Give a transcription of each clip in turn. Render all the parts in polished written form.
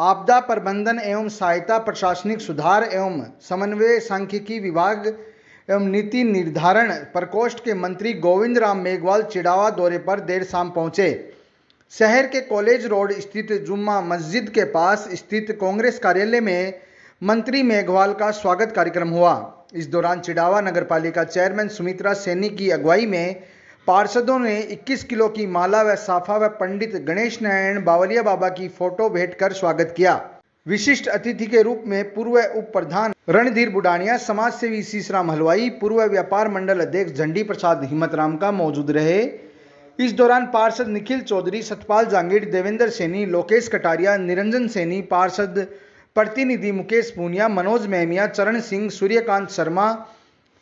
आपदा प्रबंधन एवं सहायता, प्रशासनिक सुधार एवं समन्वय, सांख्यिकी विभाग एवं नीति निर्धारण प्रकोष्ठ के मंत्री गोविंद राम मेघवाल चिड़ावा दौरे पर देर शाम पहुंचे। शहर के कॉलेज रोड स्थित जुम्मा मस्जिद के पास स्थित कांग्रेस कार्यालय में मंत्री मेघवाल का स्वागत कार्यक्रम हुआ। इस दौरान चिड़ावा नगरपालिका चेयरमैन सुमित्रा सैनी की अगुवाई में पार्षदों ने 21 किलो की माला व साफा व पंडित गणेश नारायण बावलिया बाबा की फोटो भेंट कर स्वागत किया। विशिष्ट अतिथि के रूप में पूर्व उप प्रधान रणधीर बुडानिया, समाज सेवी शीशराम हलवाई, पूर्व व्यापार मंडल अध्यक्ष झंडी प्रसाद हिम्मतराम का मौजूद रहे। इस दौरान पार्षद निखिल चौधरी, सतपाल जांगीड़, देवेंद्र सैनी, लोकेश कटारिया, निरंजन सैनी, पार्षद प्रतिनिधि मुकेश पूनिया, मनोज मेहमिया, चरण सिंह, सूर्यकांत शर्मा,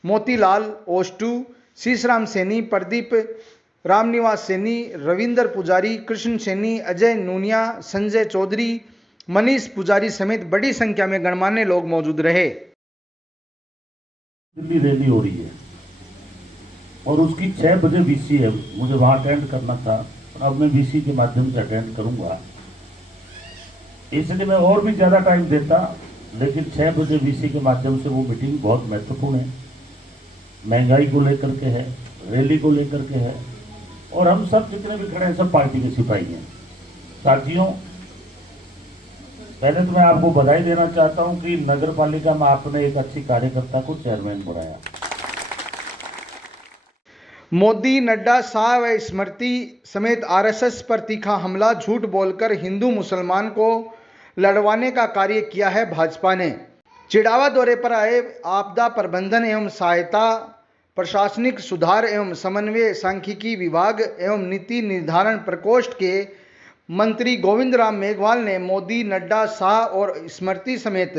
मोतीलाल ओष्टू, शीशराम सैनी, प्रदीप रामनिवास सैनी, रविंदर पुजारी, कृष्ण सैनी, अजय नूनिया, संजय चौधरी, मनीष पुजारी समेत बड़ी संख्या में गणमान्य लोग मौजूद रहे। दिल्ली रैली हो रही है और उसकी 6 बजे वीसी है, मुझे वहां अटेंड करना था, अब मैं वीसी के माध्यम से अटेंड करूंगा, इसलिए मैं और भी ज्यादा टाइम देता, लेकिन 6 बजे वीसी के माध्यम से वो मीटिंग बहुत महत्वपूर्ण है। महंगाई को लेकर के है, रैली को लेकर के है, और हम सब जितने भी खड़े हैं सब पार्टी के सिपाही हैं। साथियों, पहले तो मैं आपको बधाई देना चाहता हूं कि नगर पालिका में आपने एक अच्छी कार्यकर्ता को चेयरमैन बनाया। मोदी, नड्डा, शाह व स्मृति समेत आरएसएस पर तीखा हमला, झूठ बोलकर हिंदू मुसलमान को लड़वाने का कार्य किया है भाजपा ने। चिड़ावा दौरे पर आए आपदा प्रबंधन एवं सहायता, प्रशासनिक सुधार एवं समन्वय, सांख्यिकी विभाग एवं नीति निर्धारण प्रकोष्ठ के मंत्री गोविंद राम मेघवाल ने मोदी, नड्डा, शाह और स्मृति समेत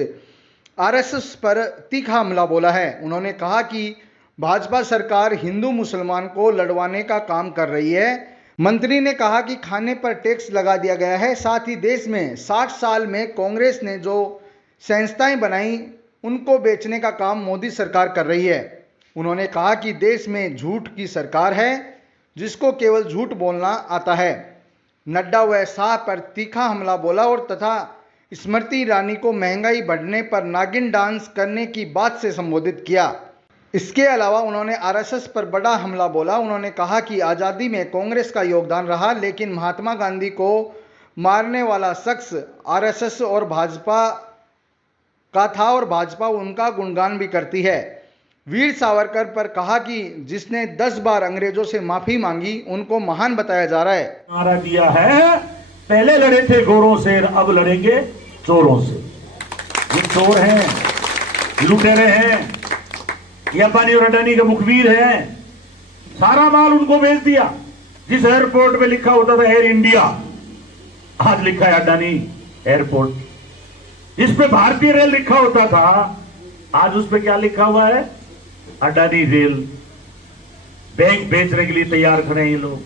आरएसएस पर तीखा हमला बोला है। उन्होंने कहा कि भाजपा सरकार हिंदू मुसलमान को लड़वाने का काम कर रही है। मंत्री ने कहा कि खाने पर टैक्स लगा दिया गया है, साथ ही देश में 60 साल में कांग्रेस ने जो संस्थाएं बनाई उनको बेचने का काम मोदी सरकार कर रही है। उन्होंने कहा कि देश में झूठ की सरकार है, जिसको केवल झूठ बोलना आता है। नड्डा व शाह पर तीखा हमला बोला और तथा स्मृति ईरानी को महंगाई बढ़ने पर नागिन डांस करने की बात से संबोधित किया। इसके अलावा उन्होंने आरएसएस पर बड़ा हमला बोला। उन्होंने कहा कि आज़ादी में कांग्रेस का योगदान रहा, लेकिन महात्मा गांधी को मारने वाला शख्स आरएसएस और भाजपा का था और भाजपा उनका गुणगान भी करती है। वीर सावरकर पर कहा कि जिसने 10 बार अंग्रेजों से माफी मांगी उनको महान बताया जा रहा है। नारा दिया है, पहले लड़े थे गोरों से, अब लड़ेंगे चोरों से। ये चोर हैं, लुटेरे हैं, ये अंबानी और अडानी के मुखबिर हैं। सारा माल उनको बेच दिया। जिस एयरपोर्ट पे लिखा होता था एयर इंडिया, आज लिखा है अडानी एयरपोर्ट। इस पे भारतीय रेल लिखा होता था, आज उस पे क्या लिखा हुआ है? अडानी रेल। बैंक बेचने के लिए तैयार खड़े हैं ये लोग,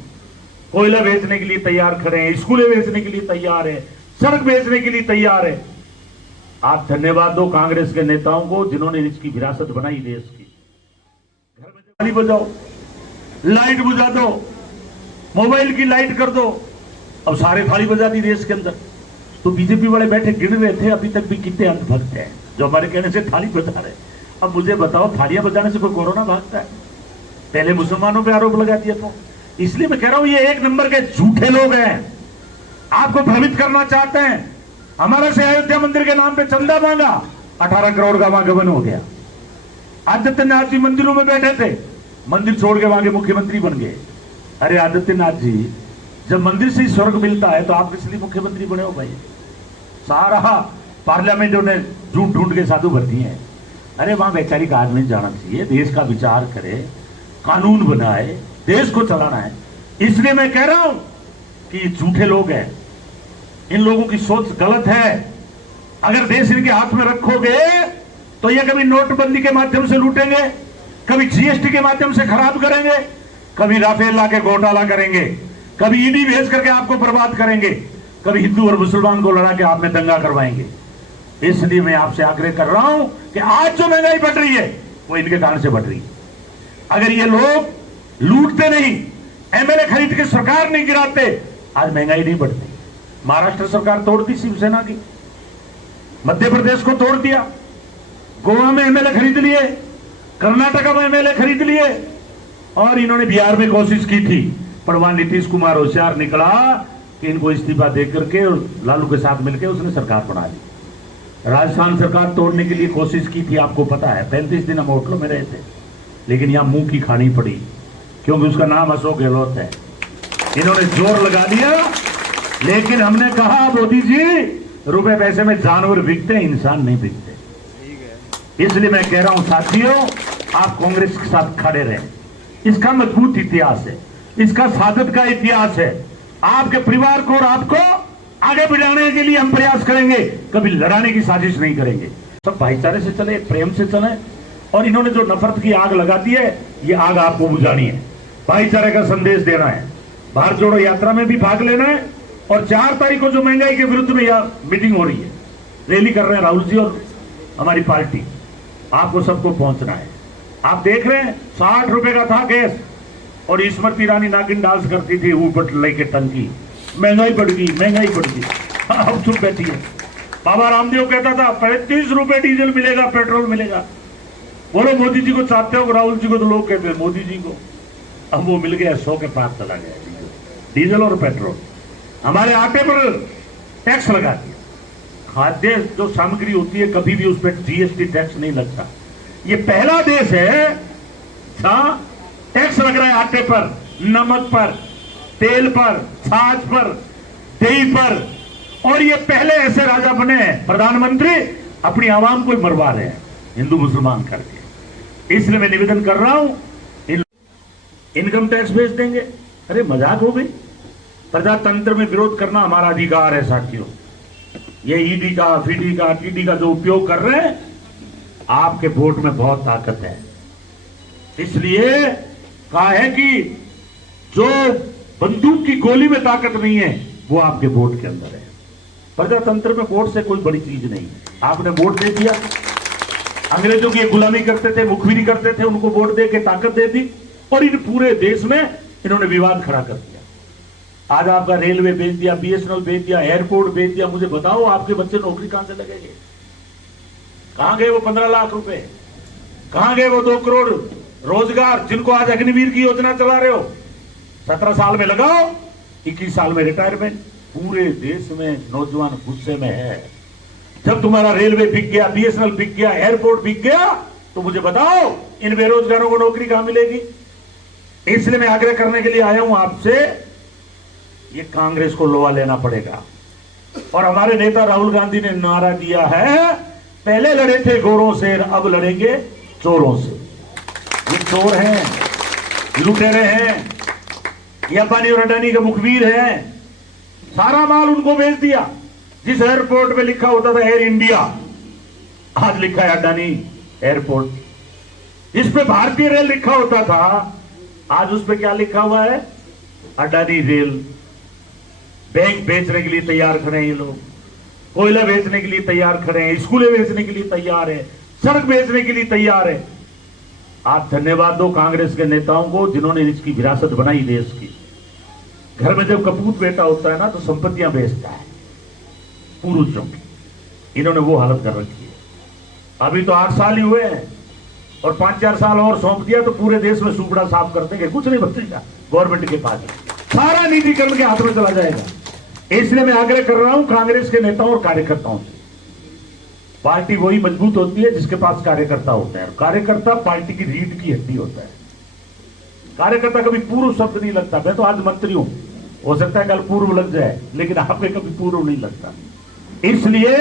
कोयला बेचने के लिए तैयार खड़े हैं, स्कूलें बेचने के लिए तैयार है, सड़क बेचने के लिए तैयार है। आप धन्यवाद दो कांग्रेस के नेताओं को जिन्होंने इसकी विरासत बनाई देश की। घर में ताली बजाओ, लाइट बुझा दो, मोबाइल की लाइट कर दो, अब सारे थाली बजा दी देश के अंदर। तो बीजेपी वाले बैठे गिन रहे थे अभी तक भी कितने अंधभक्त हैं जो हमारे कहने से थाली बजा रहे। अब मुझे बताओ, थालियां बजाने से कोई कोरोना भागता है? पहले मुसलमानों पे आरोप लगा दिया था। इसलिए मैं कह रहा हूं ये 1 नंबर के झूठे लोग हैं, आपको भ्रमित करना चाहते हैं। हमारे से अयोध्या मंदिर के नाम पे चंदा मांगा, 18 करोड़ का वहां गबन हो गया। आदित्यनाथ जी मंदिरों में बैठे थे, मंदिर छोड़ के वहां के मुख्यमंत्री बन गए। अरे आदित्यनाथ जी, जब मंदिर से स्वर्ग मिलता है तो आप किस लिए मुख्यमंत्री बने हो भाई? सारा पार्लियामेंट उन्हें झूठ ढूंढ के साधु भर दिए हैं। अरे वहां वैचारिक आदमी जाना चाहिए, देश का विचार करे, कानून बनाए, देश को चलाना है। इसलिए मैं कह रहा हूं कि झूठे लोग हैं, इन लोगों की सोच गलत है। अगर देश इनके हाथ में रखोगे तो ये कभी नोटबंदी के माध्यम से लूटेंगे, कभी जीएसटी के माध्यम से खराब करेंगे, कभी राफेल ला के घोटाला करेंगे, कभी ईडी भेज करके आपको बर्बाद करेंगे, कभी हिंदू और मुसलमान को लड़ा के आप में दंगा करवाएंगे। इसलिए मैं आपसे आग्रह कर रहा हूं कि आज जो महंगाई बढ़ रही है वो इनके कारण से बढ़ रही है। अगर ये लोग लूटते नहीं, एमएलए खरीद के सरकार नहीं गिराते, आज महंगाई नहीं बढ़ती। महाराष्ट्र सरकार तोड़ती शिवसेना की, मध्य प्रदेश को तोड़ दिया, गोवा में एमएलए खरीद लिए, कर्नाटका में एमएलए खरीद लिए, और इन्होंने बिहार में कोशिश की थी, पर वहां नीतीश कुमार होशियार निकला कि इनको इस्तीफा देकर के लालू के साथ मिलकर उसने सरकार बना ली। राजस्थान सरकार तोड़ने के लिए कोशिश की थी, आपको पता है, 35 दिन हम होटलों में रहे थे, लेकिन यहां मुंह की खानी पड़ी, क्योंकि उसका नाम अशोक गहलोत है। इन्होंने जोर लगा दिया, लेकिन हमने कहा मोदी जी, रुपए पैसे में जानवर बिकते हैं, इंसान नहीं बिकते। इसलिए मैं कह रहा हूं साथियों, आप कांग्रेस के साथ खड़े रहें। इसका मजबूत इतिहास है, इसका सादत का इतिहास है। आपके परिवार को और आपको आगे बढ़ाने के लिए हम प्रयास करेंगे, कभी लड़ाने की साजिश नहीं करेंगे। सब भाईचारे से चले, प्रेम से चले, और इन्होंने जो नफरत की आग लगा दी है, ये आग आपको बुझानी है, भाईचारे का संदेश देना है, भारत जोड़ो यात्रा में भी भाग लेना है, और 4 तारीख को जो महंगाई के विरुद्ध में यह मीटिंग हो रही है, रैली कर रहे हैं राहुल जी और हमारी पार्टी, आपको सबको पहुंचना है। आप देख रहे हैं 60 रुपए का था गैस, और स्मृति ईरानी नागिन डांस करती थी ऊपर लेके टंकी, महंगाई बढ़ गई, महंगाई बढ़ गई, अब चुप बैठी है। बाबा रामदेव कहता था 35 रुपए डीजल मिलेगा, पेट्रोल मिलेगा। बोलो मोदी जी को चाहते हो, राहुल जी को तो लोग कहते हैं मोदी जी को, अब वो मिल गया, 100 के पार चला गया डीजल और पेट्रोल। हमारे आटे पर टैक्स लगा दिया, खाद्य जो सामग्री होती है कभी भी उस पर जीएसटी टैक्स नहीं लगता। ये पहला देश है जहां टैक्स लग रहा है आटे पर, नमक पर, तेल पर, छाछ पर, दही पर, और ये पहले ऐसे राजा बने हैं प्रधानमंत्री अपनी आवाम को मरवा रहे हैं हिंदू मुसलमान करके। इसलिए मैं निवेदन कर रहा हूं, इनकम टैक्स भेज देंगे। अरे मजाक हो गई, प्रजातंत्र में विरोध करना हमारा अधिकार है साथियों। ये ईडी का, फीडी का, टीडी का जो उपयोग कर रहे हैं, आपके वोट में बहुत ताकत है। इसलिए कहा है कि जो बंदूक की गोली में ताकत नहीं है, वो आपके वोट के अंदर है। प्रजातंत्र में वोट से कोई बड़ी चीज नहीं। आपने वोट दे दिया, अंग्रेजों की गुलामी करते थे, मुखबिरी करते थे, उनको वोट दे के ताकत दे दी, और इन पूरे देश में इन्होंने विवाद खड़ा कर दिया। आज आपका रेलवे बेच दिया, बीएसएनएल बेच दिया, एयरपोर्ट बेच दिया। मुझे बताओ आपके बच्चे नौकरी कहां से लगेंगे? कहां गए वो 15 लाख रुपए? कहां गए वो 2 करोड़ रोजगार जिनको आज अग्निवीर की योजना चला रहे हो? 17 साल में लगाओ, 21 साल में रिटायरमेंट। पूरे देश में नौजवान गुस्से में है। जब तुम्हारा रेलवे बिक गया, बीएसएनएल बिक गया, एयरपोर्ट बिक गया, तो मुझे बताओ इन बेरोजगारों को नौकरी कहां मिलेगी? इसलिए मैं आग्रह करने के लिए आया हूं आपसे, ये कांग्रेस को लोहा लेना पड़ेगा। और हमारे नेता राहुल गांधी ने नारा दिया है, पहले लड़े थे गोरों से, अब लड़ेंगे चोरों से। ये चोर हैं, लुटेरे हैं, ये अंबानी और अडानी के मुखबिर हैं। सारा माल उनको बेच दिया। जिस एयरपोर्ट पे लिखा होता था एयर इंडिया, आज लिखा है अडानी एयरपोर्ट। इस पे भारतीय रेल लिखा होता था, आज उस पे क्या लिखा हुआ है? अडानी रेल। बैंक बेचने के लिए तैयार खड़े हैं ये लोग, कोयला बेचने के लिए तैयार खड़े हैं, स्कूलें बेचने के लिए तैयार है, सड़क बेचने के लिए तैयार है। आप धन्यवाद दो कांग्रेस के नेताओं को जिन्होंने इसकी विरासत बनाई देश की। घर में जब कपूत बेटा होता है ना, तो संपत्तियां बेचता है पुरुषों की। इन्होंने वो हालत कर रखी है। अभी तो 8 साल ही हुए हैं, और 5-4 साल और सौंप दिया तो पूरे देश में सुपड़ा साफ कर देंगे, कुछ नहीं बचेगा गवर्नमेंट के पास, सारा निजीकरण के हाथ में चला जाएगा। इसलिए मैं आग्रह कर रहा हूं कांग्रेस के नेताओं और कार्यकर्ताओं से, पार्टी वही मजबूत होती है जिसके पास कार्यकर्ता होते हैं। कार्यकर्ता पार्टी की रीढ़ की हड्डी होता है। कार्यकर्ता कभी पूर्व शब्द नहीं लगता। मैं तो आज मंत्री हूं, हो सकता है कल पूर्व लग जाए, लेकिन आपके कभी पूर्व नहीं लगता। इसलिए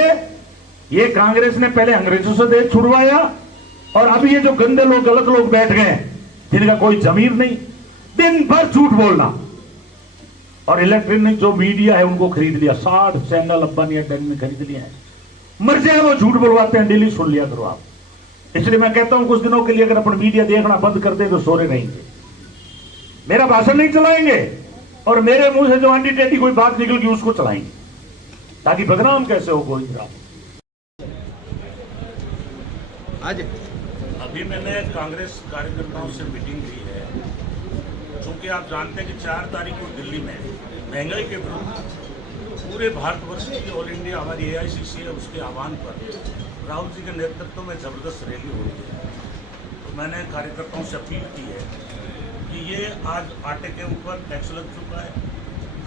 ये कांग्रेस ने पहले अंग्रेजों से देश छुड़वाया, और अभी ये जो गंदे लोग, गलत लोग बैठ गए जिनका कोई जमीर नहीं, दिन भर झूठ बोलना, और इलेक्ट्रॉनिक जो मीडिया है उनको खरीद लिया। 60 चैनल अंबानी अडानी ने खरीद लिया है। मर जाए वो झूठ बोलवाते हैं, डेली सुन लिया करो आप। इसलिए मैं कहता हूं कुछ दिनों के लिए अगर अपन मीडिया देखना बंद कर दें तो सोरे रहेंगे, मेरा भाषण नहीं चलाएंगे, और मेरे मुंह से जो आंटी टेटी कोई बात निकलेगी उसको चलाएंगे, ताकि बदनाम कैसे हो कोई। आज अभी मैंने कांग्रेस कार्यकर्ताओं से मीटिंग की है, चूंकि आप जानते हैं कि 4 तारीख को दिल्ली में महंगाई के विरुद्ध पूरे भारतवर्ष की ऑल इंडिया हमारी AICC है, उसके आह्वान पर राहुल जी के नेतृत्व में ज़बरदस्त रैली हो रही है। तो मैंने कार्यकर्ताओं से अपील की है कि ये आज आटे के ऊपर टैक्स लग चुका है,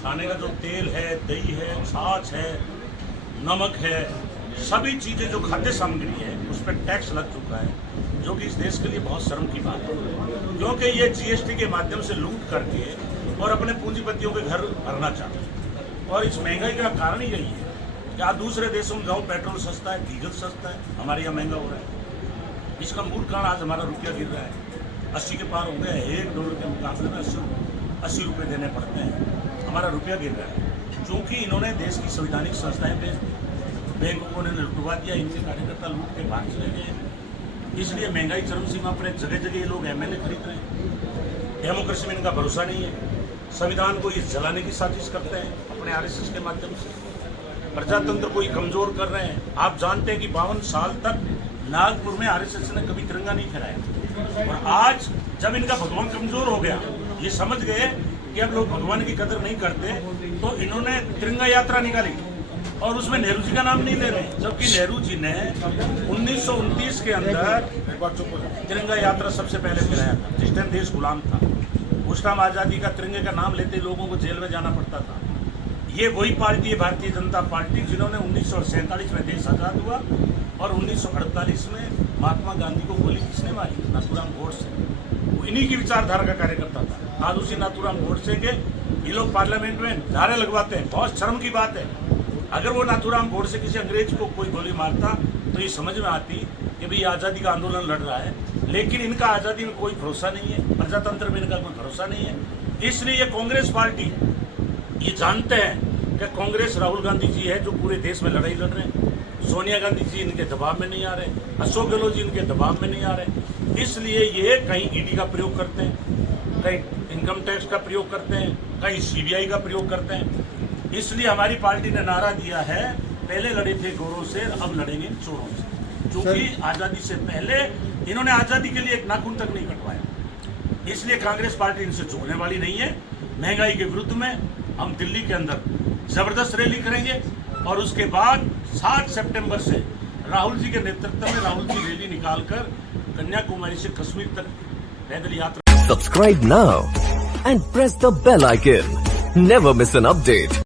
खाने का जो तेल है, दही है, छाछ है, नमक है, सभी चीज़ें जो खाद्य सामग्री है उस पर टैक्स लग चुका है, जो कि इस देश के लिए बहुत शर्म की बात है, क्योंकि ये GST के माध्यम से लूट करके और अपने पूंजीपतियों के घर भरना चाहते हैं। और इस महंगाई का कारण ही यही है कि आज दूसरे देशों में जाओ पेट्रोल सस्ता है, डीजल सस्ता है, हमारे यहाँ महंगा हो रहा है। इसका मूल कारण आज हमारा रुपया गिर रहा है, 80 के पार हो गया है। $1 के मुकाबले में 80 रुपये देने पड़ते हैं, हमारा रुपया गिर रहा है। चूँकि इन्होंने देश की संवैधानिक संस्थाएं बेच दी, बैंकों को उन्होंने लुटवा दिया, इनके कार्यकर्ता लूट के भाग चले गए, इसलिए महंगाई चरम सीमा पर है। जगह जगह ये लोग MLA खरीद रहे हैं। डेमोक्रेसी में इनका भरोसा नहीं है, संविधान को ये जलाने की साजिश करते हैं अपने RSS के माध्यम से, प्रजातंत्र को ये कमजोर कर रहे हैं। आप जानते हैं कि 52 साल तक नागपुर में RSS ने कभी तिरंगा नहीं फहराया, और आज जब इनका भगवान कमजोर हो गया, ये समझ गए कि अब लोग भगवान की कदर नहीं करते, तो इन्होंने तिरंगा यात्रा निकाली और उसमें नेहरू जी का नाम नहीं ले रहे, जबकि नेहरू जी ने 1929 के अंदर तिरंगा यात्रा सबसे पहले फहराया था, जिस टाइम देश गुलाम था। उस टाइम आज़ादी का तिरंगे का नाम लेते लोगों को जेल में जाना पड़ता था। ये वही पार्टी है भारतीय जनता पार्टी, जिन्होंने 1947 में देश आज़ाद हुआ और 1948 में महात्मा गांधी को गोली किसने मारी? नाथूराम गोडसे। वो इन्हीं की विचारधारा का कार्यकर्ता था। आज उसी नाथूराम गोडसे के ये लोग पार्लियामेंट में नारे लगवाते हैं। बहुत शर्म की बात है। अगर वो नाथूराम गोडसे किसी अंग्रेज को कोई गोली मारता तो ये समझ में आती कि भाई आज़ादी का आंदोलन लड़ रहा है, लेकिन इनका आज़ादी में कोई भरोसा नहीं है, प्रजातंत्र में इनका कोई भरोसा नहीं है। इसलिए ये कांग्रेस पार्टी ये जानते हैं कि कांग्रेस राहुल गांधी जी है जो पूरे देश में लड़ाई लड़ रहे हैं, सोनिया गांधी जी इनके दबाव में नहीं आ रहे, अशोक गहलोत जी इनके दबाव में नहीं आ रहे। इसलिए ये कहीं ED का प्रयोग करते हैं, कहीं इनकम टैक्स का प्रयोग करते हैं, कहीं CBI का प्रयोग करते हैं। इसलिए हमारी पार्टी ने नारा दिया है, पहले लड़े थे गोरों से, अब लड़ेंगे चोरों से। क्योंकि आज़ादी से पहले इन्होंने आज़ादी के लिए एक नाखून तक नहीं कटवाया। इसलिए कांग्रेस पार्टी इनसे झुकने वाली नहीं है। महंगाई के विरुद्ध में हम दिल्ली के अंदर जबरदस्त रैली करेंगे और उसके बाद 7 सितंबर से राहुल जी के नेतृत्व में राहुल जी रैली निकालकर कन्याकुमारी से कश्मीर तक पैदल यात्रा। Subscribe now and press the bell icon. Never miss an update.